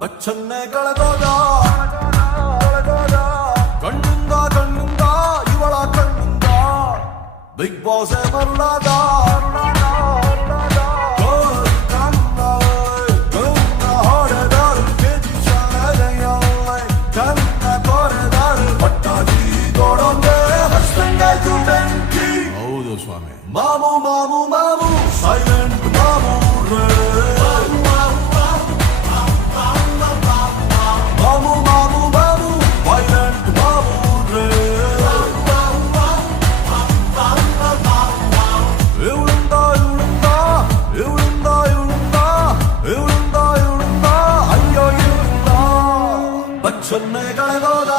ಬಚ್ಚನ್ನೇ ಕಳೆದೋದ ಕಣ್ಣಿಂದ ಇವಳ ಕಣ್ಣಿಂದ ಬಿಗ್ ಬಾಸ್ ಮರುಳಾದ ಹೌದು ಸ್ವಾಮಿ. ಮಾಮು ಮಾಮು ಮಾಮು ಸೈಲೆಂಟ್ ಮಾಮು ರೇ ಮಾಮು ಮಾಮು ಮಾಮು ವೈಲೆಂಟ್ ಮಾಮು ರೇ ಇವಳಿಂದ ಅಯ್ಯೋ ಇವಳಿಂದ ಬಚ್ಚನ್ನೇ ಕಳೆದೋದ